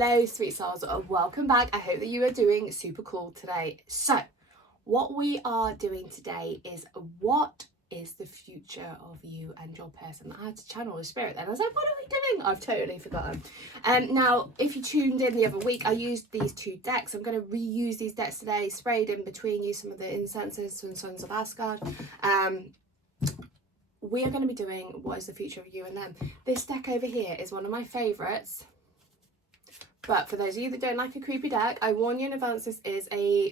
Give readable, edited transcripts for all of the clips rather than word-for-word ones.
Hello sweet souls, welcome back. I hope that you are doing super cool today. So what we are doing today is, what is the future of you and your person? I had to channel the spirit then. I was like, what are we doing? I've totally forgotten. Now, if you tuned in the other week, I used these two decks. I'm going to reuse these decks today, sprayed in between, use some of the incenses and Sons of Asgard. We are going to be doing what is the future of you and them. This deck over here is one of my favourites. But for those of you that don't like a creepy deck, I warn you in advance, this is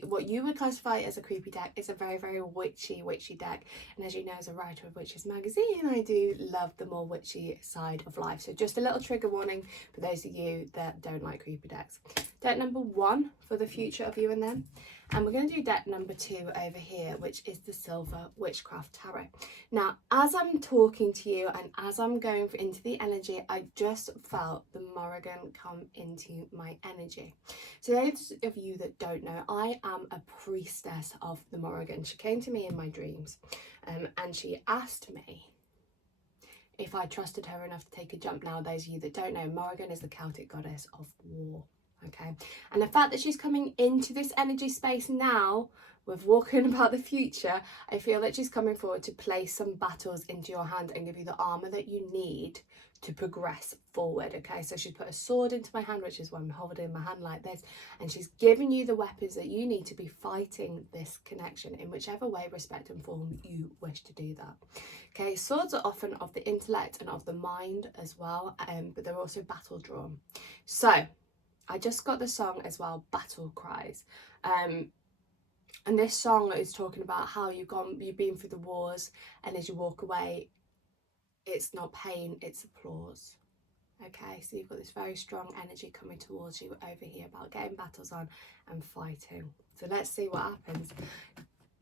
what you would classify as a creepy deck. It's a very, very witchy deck. And as you know, as a writer of Witches magazine, I do love the more witchy side of life. So just a little trigger warning for those of you that don't like creepy decks. Deck number 1 for the future of you and them. And we're going to do deck number 2 over here, which is the Silver Witchcraft Tarot. Now, as I'm talking to you and as I'm going into the energy, I just felt the Morrigan come into my energy. So those of you that don't know, I am a priestess of the Morrigan. She came to me in my dreams and she asked me if I trusted her enough to take a jump. Now, those of you that don't know, Morrigan is the Celtic goddess of war. Okay, and the fact that she's coming into this energy space now with walking about the future, I feel that she's coming forward to place some battles into your hand and give you the armor that you need to progress forward. Okay, so she's put a sword into my hand, which is what I'm holding in my hand like this, and she's giving you the weapons that you need to be fighting this connection in whichever way, respect and form you wish to do that. Okay, swords are often of the intellect and of the mind as well, but they're also battle drawn. So I just got the song as well, Battle Cries. And this song is talking about how you've been through the wars, and as you walk away, it's not pain, it's applause. Okay, so you've got this very strong energy coming towards you over here about getting battles on and fighting. So let's see what happens.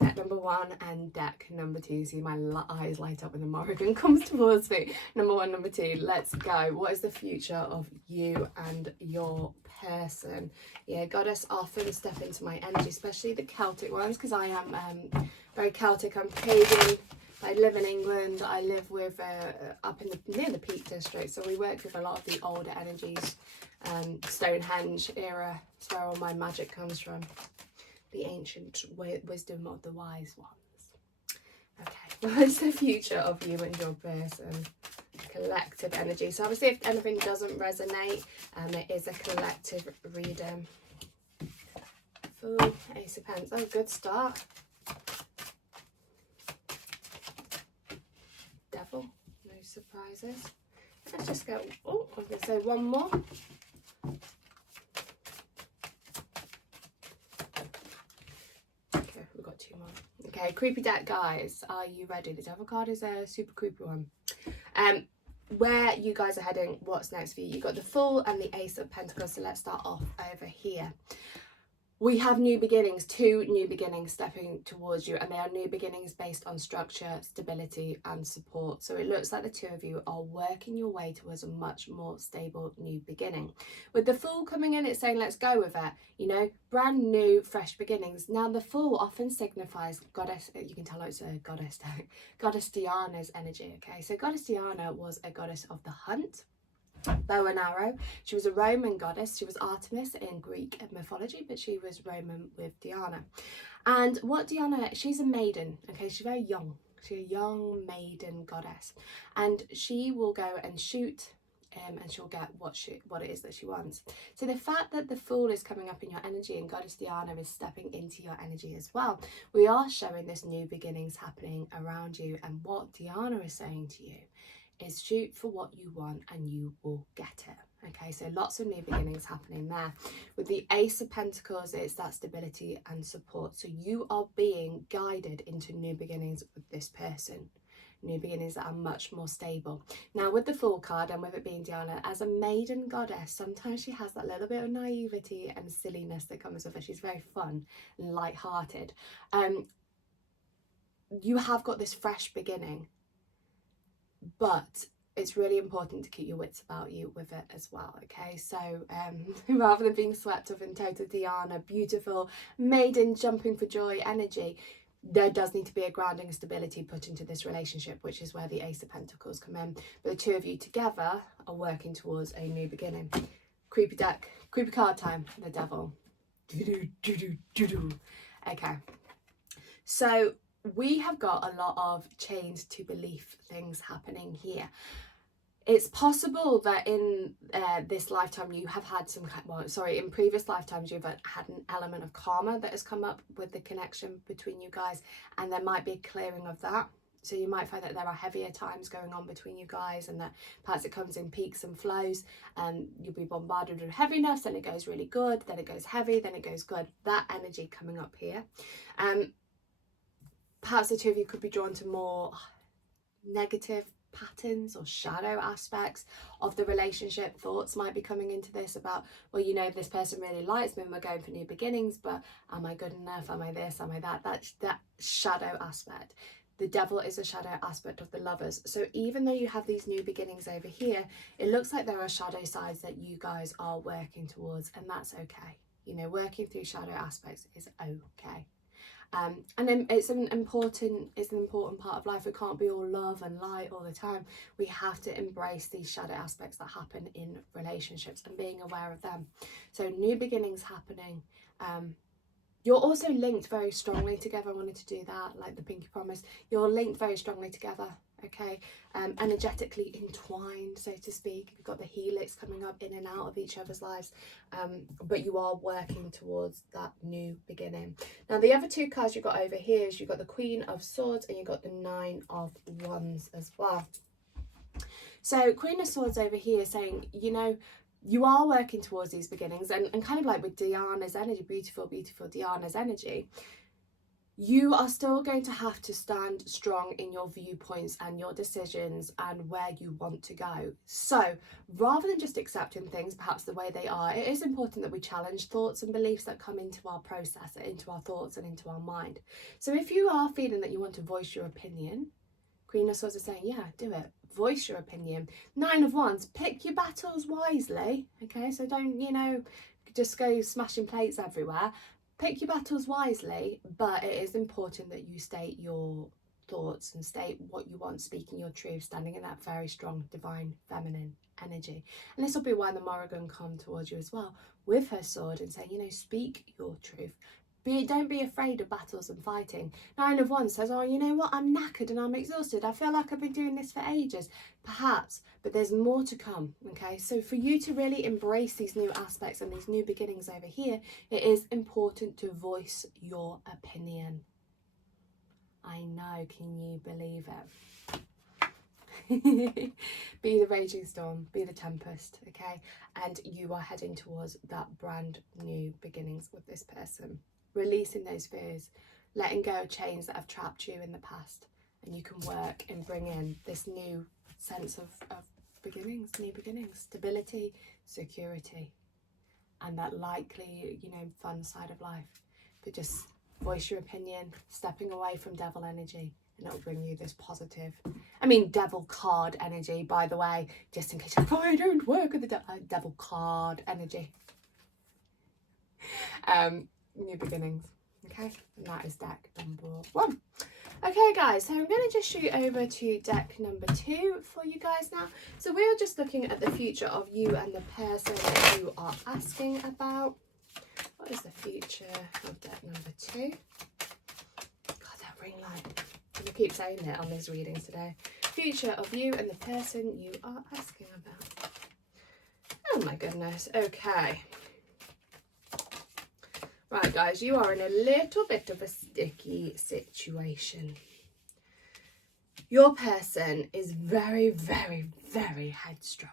Deck number 1 and deck number 2. See my eyes light up when the Morrigan comes towards me. Number 1, number 2, let's go. What is the future of you and your person? Yeah, goddess often step into my energy, especially the Celtic ones, because I am very Celtic. I'm pagan. I live in England. I live with up in near the Peak District, so we work with a lot of the older energies, Stonehenge era. That's where all my magic comes from. The ancient wisdom of the wise ones. Okay, what is the future of you and your person? Collective energy. So obviously if anything doesn't resonate, it is a collective reading. Fool, Ace of Pence. Oh, good start. Devil, no surprises. Let's just go, oh, I was going to say one more. Okay, creepy deck, guys. Are you ready? The Devil card is a super creepy one. Where you guys are heading, what's next for you? You've got the Fool and the Ace of Pentacles. So let's start off over here. We have new beginnings, 2 new beginnings stepping towards you, and they are new beginnings based on structure, stability and support. So it looks like the 2 of you are working your way towards a much more stable new beginning. With the Fool coming in, it's saying let's go with it, you know, brand new, fresh beginnings. Now the Fool often signifies goddess, you can tell it's a goddess, goddess Diana's energy. Okay, so goddess Diana was a goddess of the hunt, bow and arrow. She was a Roman goddess. She was Artemis in Greek mythology, but she was Roman with Diana. And what Diana, she's a maiden. Okay, she's very young. She's a young maiden goddess, and she will go and shoot and she'll get what it is that she wants. So the fact that the Fool is coming up in your energy and goddess Diana is stepping into your energy as well, we are showing this new beginnings happening around you. And what Diana is saying to you is shoot for what you want and you will get it. Okay, so lots of new beginnings happening there. With the Ace of Pentacles, it's that stability and support. So you are being guided into new beginnings with this person. New beginnings that are much more stable. Now with the Fool card, and with it being Diana, as a maiden goddess, sometimes she has that little bit of naivety and silliness that comes with her. She's very fun and light-hearted. You have got this fresh beginning, but it's really important to keep your wits about you with it as well. Okay, so rather than being swept up in total Diana, beautiful maiden jumping for joy energy, there does need to be a grounding and stability put into this relationship, which is where the Ace of Pentacles come in. But the 2 of you together are working towards a new beginning. creepy deck, creepy card time, the devil. Okay, so we have got a lot of chained to belief things happening here. It's possible that in this lifetime you have had in previous lifetimes you've had an element of karma that has come up with the connection between you guys, and there might be a clearing of that. So you might find that there are heavier times going on between you guys, and that perhaps it comes in peaks and flows, and you'll be bombarded with heaviness, then it goes really good, then it goes heavy, then it goes good. That energy coming up here. Perhaps the two of you could be drawn to more negative patterns or shadow aspects of the relationship. Thoughts might be coming into this about, well, you know, this person really likes me and we're going for new beginnings, but am I good enough? Am I this? Am I that? That shadow aspect. The devil is a shadow aspect of the lovers. So even though you have these new beginnings over here, it looks like there are shadow sides that you guys are working towards, and that's okay. You know, working through shadow aspects is okay. And then it's an important part of life. We can't be all love and light all the time. We have to embrace these shadow aspects that happen in relationships and being aware of them. So new beginnings happening. You're also linked very strongly together. I wanted to do that, like the pinky promise. You're linked very strongly together, okay? Energetically entwined, so to speak. You've got the helix coming up in and out of each other's lives, but you are working towards that new beginning. Now, the other two cards you've got over here is you've got the Queen of Swords and you've got the Nine of Wands as well. So Queen of Swords over here saying, you know, you are working towards these beginnings, and kind of like with Diana's energy, beautiful Diana's energy, you are still going to have to stand strong in your viewpoints and your decisions and where you want to go. So rather than just accepting things perhaps the way they are, it is important that we challenge thoughts and beliefs that come into our process, into our thoughts and into our mind. So if you are feeling that you want to voice your opinion, Queen of Swords is saying, yeah, do it. Voice your opinion. Nine of Wands, pick your battles wisely. Okay, so don't, you know, just go smashing plates everywhere. Pick your battles wisely, but it is important that you state your thoughts and state what you want, speaking your truth, standing in that very strong, divine, feminine energy. And this will be why the Morrigan come towards you as well with her sword and say, you know, speak your truth. Don't be afraid of battles and fighting. Nine of Wands says, oh, you know what? I'm knackered and I'm exhausted. I feel like I've been doing this for ages. Perhaps, but there's more to come, okay? So for you to really embrace these new aspects and these new beginnings over here, it is important to voice your opinion. I know, can you believe it? Be the raging storm, be the tempest, okay? And you are heading towards that brand new beginnings with this person. Releasing those fears, letting go of chains that have trapped you in the past, and you can work and bring in this new sense of beginnings, new beginnings, stability, security, and that likely, you know, fun side of life. But just voice your opinion, stepping away from devil energy, and it'll bring you this positive, I mean, devil card energy, by the way, just in case I don't work with the devil card energy. New beginnings, okay? And that is deck number 1. Okay, guys, so I'm going to just shoot over to deck number 2 for you guys now. So we are just looking at the future of you and the person that you are asking about. What is the future of deck number 2? God, that ring light. You keep saying it on these readings today. Future of you and the person you are asking about. Oh my goodness. Okay. Right, guys, you are in a little bit of a sticky situation. Your person is very, very, very headstrong.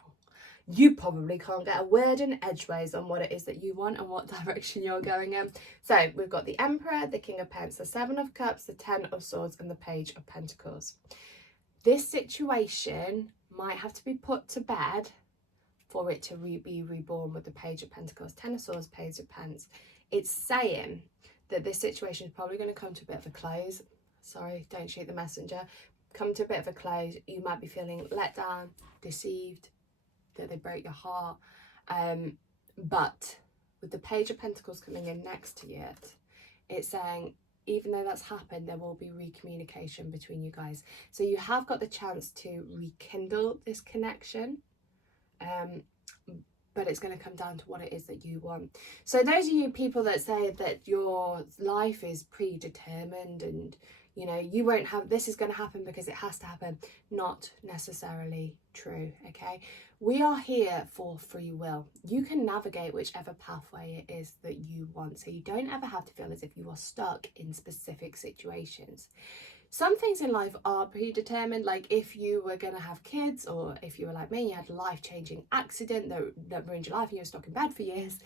You probably can't get a word in edgeways on what it is that you want and what direction you're going in. So we've got the Emperor, the King of Pentacles, the Seven of Cups, the Ten of Swords, and the Page of Pentacles. This situation might have to be put to bed for it to be reborn with the Page of Pentacles, Ten of Swords, Page of Pentacles. It's saying that this situation is probably going to come to a bit of a close. Sorry, don't shoot the messenger. Come to a bit of a close. You might be feeling let down, deceived, that they broke your heart. But with the Page of Pentacles coming in next to it, it's saying, even though that's happened, there will be recommunication between you guys. So you have got the chance to rekindle this connection. but it's going to come down to what it is that you want. So those of you people that say that your life is predetermined and, you know, you won't have, this is going to happen because it has to happen, not necessarily true, okay? We are here for free will. You can navigate whichever pathway it is that you want, so you don't ever have to feel as if you are stuck in specific situations. Some things in life are predetermined, like if you were going to have kids, or if you were like me, you had a life-changing accident that ruined your life and you were stuck in bed for years,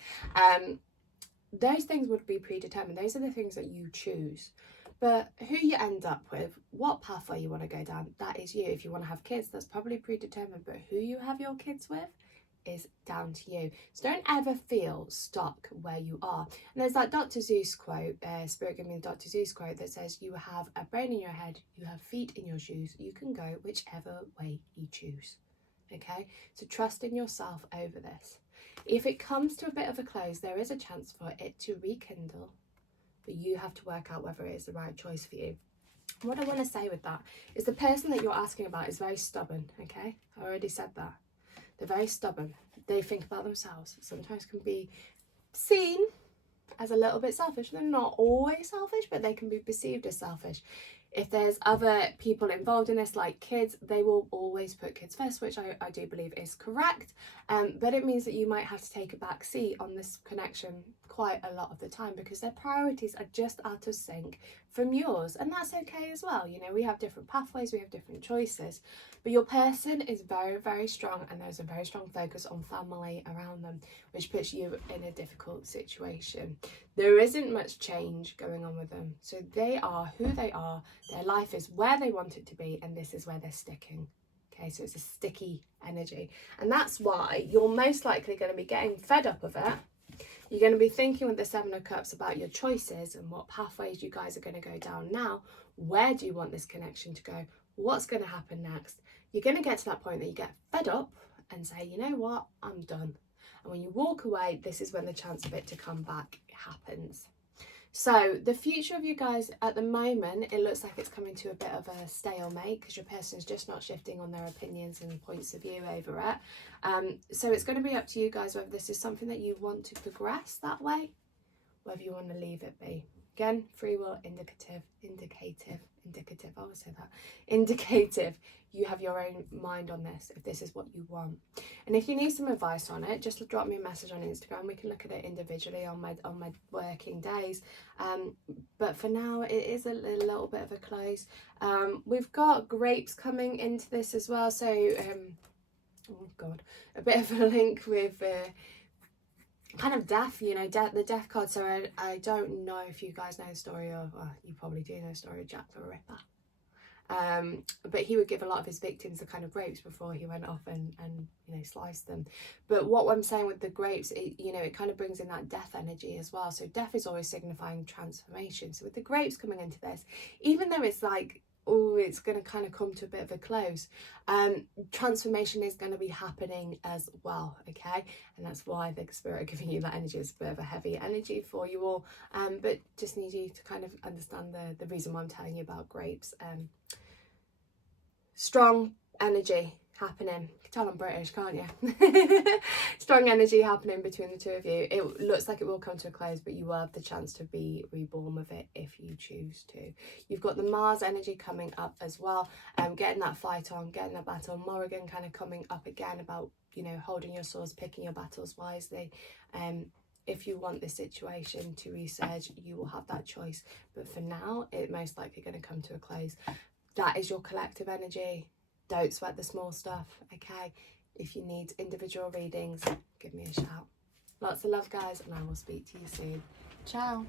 those things would be predetermined. Those are the things that you choose. But who you end up with, what pathway you want to go down, that is you. If you want to have kids, that's probably predetermined, but who you have your kids with is down to you. So don't ever feel stuck where you are. And there's that Dr. Zeus quote, Spirit gave me the Dr. Zeus quote that says, you have a brain in your head, you have feet in your shoes, you can go whichever way you choose. Okay, so trust in yourself over this. If it comes to a bit of a close, there is a chance for it to rekindle, but you have to work out whether it is the right choice for you. What I want to say with that is the person that you're asking about is very stubborn, okay? I already said that. They're very stubborn. They think about themselves. Sometimes can be seen as a little bit selfish. They're not always selfish, but they can be perceived as selfish. If there's other people involved in this, like kids, they will always put kids first, which I do believe is correct. But it means that you might have to take a back seat on this connection quite a lot of the time because their priorities are just out of sync from yours. And that's okay as well. You know, we have different pathways, we have different choices. But your person is very, very strong, and there's a very strong focus on family around them, which puts you in a difficult situation. There isn't much change going on with them. So they are who they are. Their life is where they want it to be, and this is where they're sticking. Okay, so it's a sticky energy. And that's why you're most likely going to be getting fed up of it. You're going to be thinking with the Seven of Cups about your choices and what pathways you guys are going to go down now. Where do you want this connection to go? What's going to happen next? You're going to get to that point that you get fed up and say, you know what, I'm done. And when you walk away, this is when the chance of it to come back happens. So the future of you guys at the moment, it looks like it's coming to a bit of a stalemate because your person's just not shifting on their opinions and points of view over it. So it's going to be up to you guys whether this is something that you want to progress that way, whether you want to leave it be. Again, free will, indicative. I always say that. Indicative. You have your own mind on this, if this is what you want. And if you need some advice on it, just drop me a message on Instagram. We can look at it individually on my working days. But for now, it is a little bit of a close. We've got grapes coming into this as well. So, oh God, a bit of a link with... kind of death, you know, the death card. So I don't know if you guys know the story of, well, you probably do know the story of Jack the Ripper. But he would give a lot of his victims the kind of grapes before he went off and you know, sliced them. But what I'm saying with the grapes, you know, it kind of brings in that death energy as well. So death is always signifying transformation. So with the grapes coming into this, even though it's like, oh, it's going to kind of come to a bit of a close, transformation is going to be happening as well, okay? And that's why the spirit are giving you that energy. It's a bit of a heavy energy for you all, but just need you to kind of understand the reason why I'm telling you about grapes. Strong energy happening. You can tell I'm British, can't you? Strong energy happening between the two of you. It looks like it will come to a close, but you will have the chance to be reborn with it if you choose to. You've got the Mars energy coming up as well, getting that fight on, getting that battle. Morrigan kind of coming up again about, you know, holding your swords, picking your battles wisely. If you want this situation to resurge, you will have that choice. But for now, it's most likely going to come to a close. That is your collective energy. Don't sweat the small stuff, okay? If you need individual readings, give me a shout. Lots of love, guys, and I will speak to you soon. Ciao.